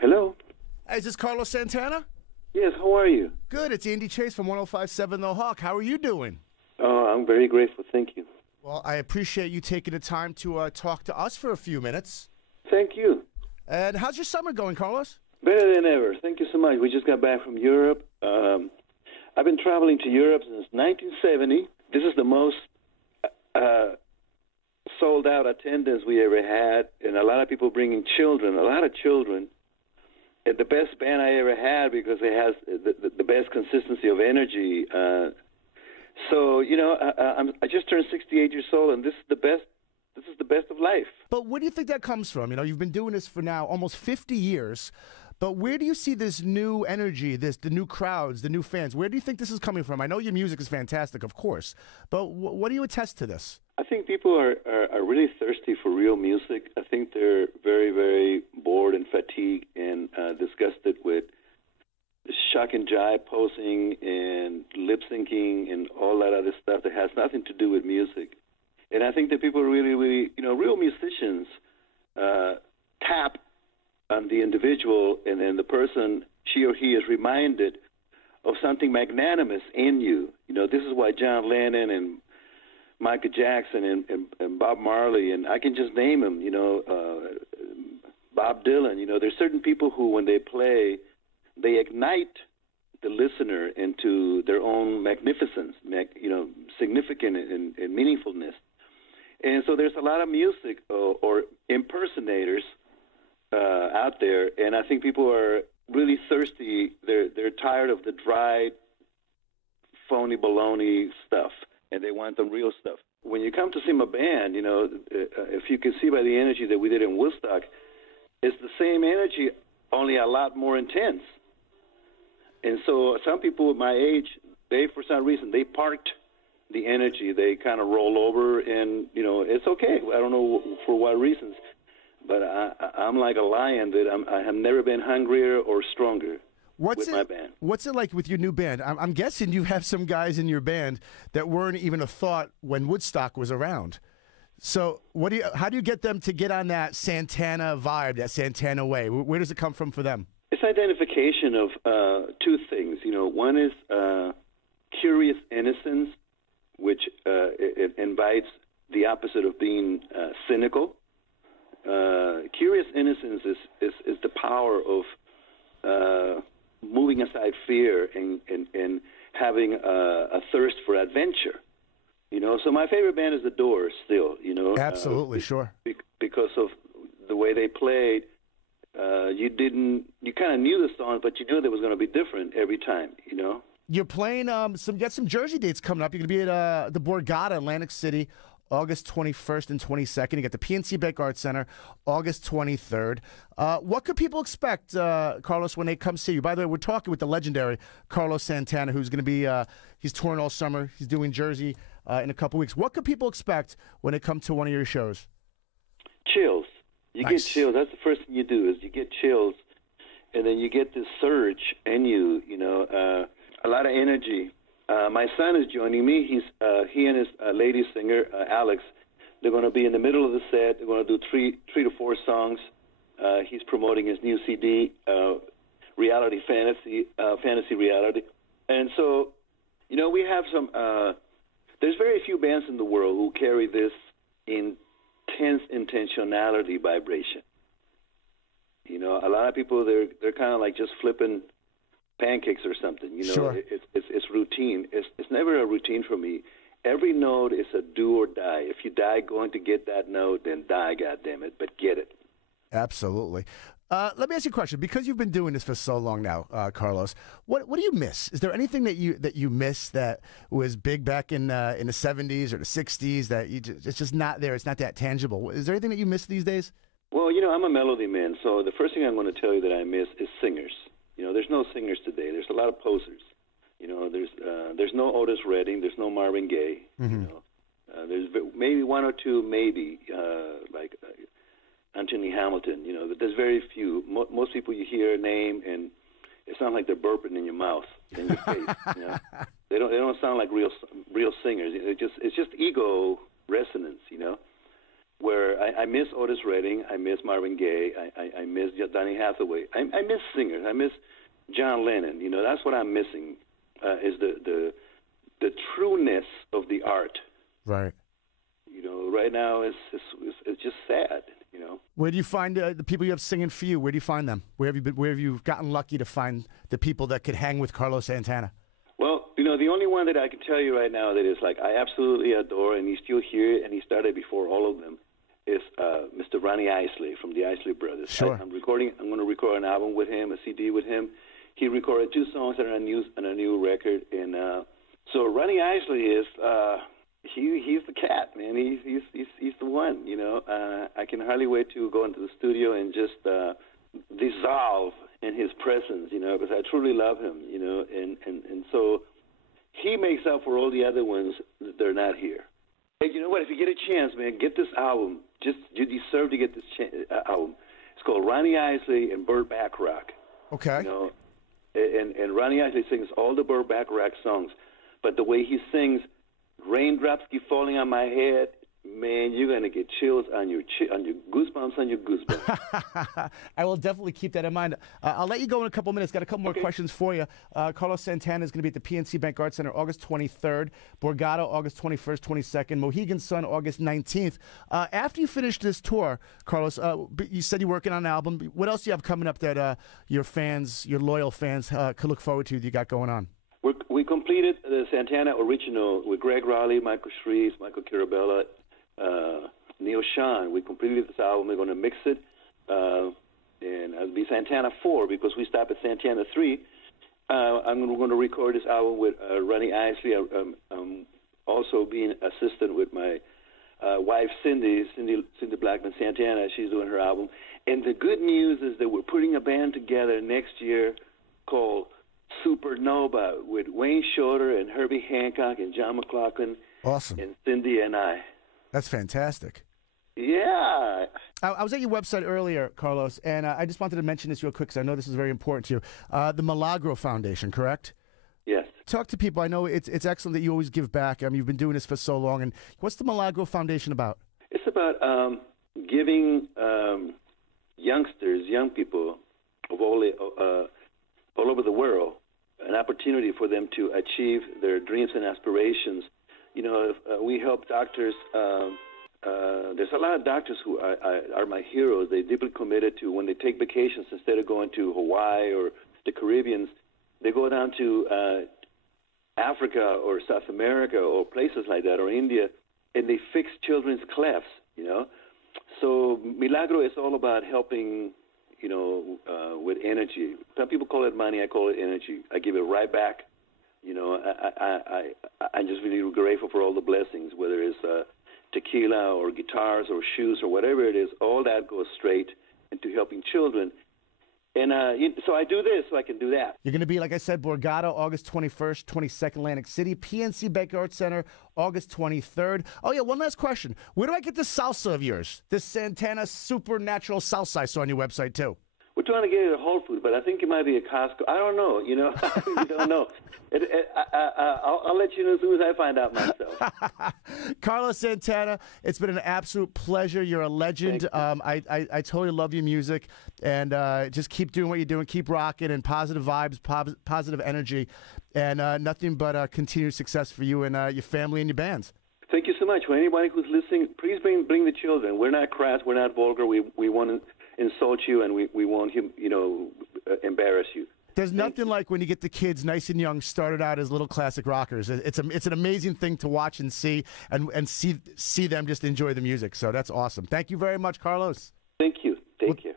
Hello? Hey, is this Carlos Santana? Yes, how are you? Good. It's Andy Chase from 105.7 The Hawk. How are you doing? Oh, I'm very grateful. Thank you. Well, I appreciate you taking the time to talk to us for a few minutes. Thank you. And how's your summer going, Carlos? Better than ever. Thank you so much. We just got back from Europe. I've been traveling to Europe since 1970. This is the most sold-out attendance we ever had, and a lot of people bringing children, a lot of children. And the best band I ever had because it has the best consistency of energy. So, I just turned 68 years old, and this is the best. This is the best of life. But where do you think that comes from? You know, you've been doing this for now almost 50 years. But where do you see this new energy, the new crowds, the new fans? Where do you think this is coming from? I know your music is fantastic, of course. But what do you attest to this? I think people are really thirsty for real music. I think they're very, very bored and fatigued and disgusted with shock and jive posing and lip syncing and all that other stuff that has nothing to do with music. And I think that people really, really, real musicians tap on the individual, and then the person, she or he, is reminded of something magnanimous in you. This is why John Lennon and Michael Jackson and Bob Marley, and I can just name them, Bob Dylan. There's certain people who, when they play, they ignite the listener into their own magnificence, significant and meaningfulness. And so there's a lot of music or impersonators out there, and I think people are really thirsty. They're tired of the dry, phony baloney stuff, and they want the real stuff. When you come to see my band, if you can see by the energy that we did in Woodstock, it's the same energy, only a lot more intense. And so some people my age, for some reason, they parked the energy. They kind of roll over, and, it's okay. I don't know for what reasons, but I'm like a lion that I have never been hungrier or stronger with my band. What's it like with your new band? I'm guessing you have some guys in your band that weren't even a thought when Woodstock was around. So how do you get them to get on that Santana vibe, that Santana way? Where does it come from for them? It's identification of two things. One is curious innocence, which it invites the opposite of being cynical. Curious innocence is the power of moving aside fear and having a thirst for adventure. So my favorite band is The Doors still, Absolutely, sure. Because of the way they played. You kind of knew the songs, but you knew they was going to be different every time, You're playing get some Jersey dates coming up. You're going to be at the Borgata, Atlantic City, August 21st and 22nd. You got the PNC Bank Arts Center, August 23rd. What could people expect, Carlos, when they come see you? By the way, we're talking with the legendary Carlos Santana, who's going to be he's touring all summer. He's doing Jersey in a couple weeks. What could people expect when they come to one of your shows? Chills. You Nice. get chills. That's the first thing you do is you get chills, and then you get this surge in you, a lot of energy. My son is joining me. He and his lady singer, Alex, they're going to be in the middle of the set. They're going to do three to four songs. He's promoting his new CD, Reality Fantasy Reality. And so, we have some, there's very few bands in the world who carry this intense intentionality vibration. A lot of people, they're kind of like just flipping pancakes or something. Sure. It's routine. It's never a routine for me. Every note is a do or die. If you die going to get that note, then die, goddammit, but get it. Absolutely. Let me ask you a question. Because you've been doing this for so long now, Carlos, what do you miss? Is there anything that you miss that was big back in the 70s or the 60s that it's just not there? It's not that tangible. Is there anything that you miss these days? Well, I'm a melody man, so the first thing I'm going to tell you that I miss is singers. There's no singers today. There's a lot of posers. There's no Otis Redding. There's no Marvin Gaye. Mm-hmm. There's maybe one or two, like Anthony Hamilton. But there's very few. Most people you hear a name and it sounds like they're burping in your mouth, in your face. They don't sound like real singers. It's just ego resonance. Where I miss Otis Redding. I miss Marvin Gaye. I miss Donny Hathaway. I miss singers. I miss John Lennon. You know, that's what I'm missing, is the trueness of the art. Right. You know, right now it's just sad. You know. Where do you find the people you have singing for you? Where do you find them? Where have you been? Where have you gotten lucky to find the people that could hang with Carlos Santana? Well, you know, the only one that I can tell you right now that is like I absolutely adore, and he's still here, and he started before all of them, is Mr. Ronnie Isley from the Isley Brothers. Sure. I'm going to record an album with him, a CD with him. He recorded 2 songs on a new record, and so Ronnie Isley is he's the cat, man. He's the one. You know, I can hardly wait to go into the studio and just dissolve in his presence. You know, because I truly love him. You know, and so he makes up for all the other ones that they're not here. Hey, you know what? If you get a chance, man, get this album. You deserve to get this album. It's called Ronnie Isley and Burt Bacharach. Okay. You know, and Ronnie Isley sings all the Burt Bacharach songs, but the way he sings, "Raindrops Keep Falling on My Head," man, you're gonna get chills on your goosebumps on your goosebumps. I will definitely keep that in mind. I'll let you go in a couple minutes. Got a couple more questions for you. Carlos Santana is going to be at the PNC Bank Arts Center August 23rd, Borgata August 21st, 22nd, Mohegan Sun August 19th. After you finish this tour, Carlos, you said you're working on an album. What else do you have coming up that your fans, your loyal fans, could look forward to that you got going on? We completed the Santana original with Greg Raleigh, Michael Shreves, Michael Carabella, Neil Sean. We completed this album. We're going to mix it, and it'll be Santana 4 because we stopped at Santana 3. I'm going to record this album with Ronnie Isley. I'm also being assistant with my wife, Cindy Blackman Santana. She's doing her album. And the good news is that we're putting a band together next year called Supernova with Wayne Shorter and Herbie Hancock and John McLaughlin. Awesome. And Cindy and I. That's fantastic. Yeah. I was at your website earlier, Carlos, and I just wanted to mention this real quick because I know this is very important to you. The Milagro Foundation, correct? Yes. Talk to people. I know it's excellent that you always give back. I mean, you've been doing this for so long. And what's the Milagro Foundation about? It's about giving youngsters, young people of all over the world, an opportunity for them to achieve their dreams and aspirations. You know, we help doctors. There's a lot of doctors who are my heroes. They're deeply committed to when they take vacations, instead of going to Hawaii or the Caribbean, they go down to Africa or South America or places like that, or India, and they fix children's clefts, you know. So Milagro is all about helping, you know, with energy. Some people call it money. I call it energy. I give it right back. You know, I'm just really grateful for all the blessings, whether it's tequila or guitars or shoes or whatever it is. All that goes straight into helping children. And so I do this so I can do that. You're going to be, like I said, Borgata, August 21st, 22nd, Atlantic City. PNC Bank Arts Center, August 23rd. Oh, yeah, one last question. Where do I get this salsa of yours? This Santana Supernatural Salsa I saw on your website, too. We're trying to get it at Whole Foods, but I think it might be at Costco. I don't know, you know. I really don't know. I'll let you know as soon as I find out myself. Carlos Santana, it's been an absolute pleasure. You're a legend. You. I totally love your music, and just keep doing what you're doing. Keep rocking, and positive vibes, positive energy, and nothing but continued success for you and your family and your bands. Thank you so much. For anybody who's listening, please bring the children. We're not crass. We're not vulgar. We want to insult you, and we won't, you know, embarrass you. There's nothing like when you get the kids nice and young, started out as little classic rockers. It's an amazing thing to watch and see, and see them just enjoy the music. So that's awesome. Thank you very much, Carlos. Thank you. Take care.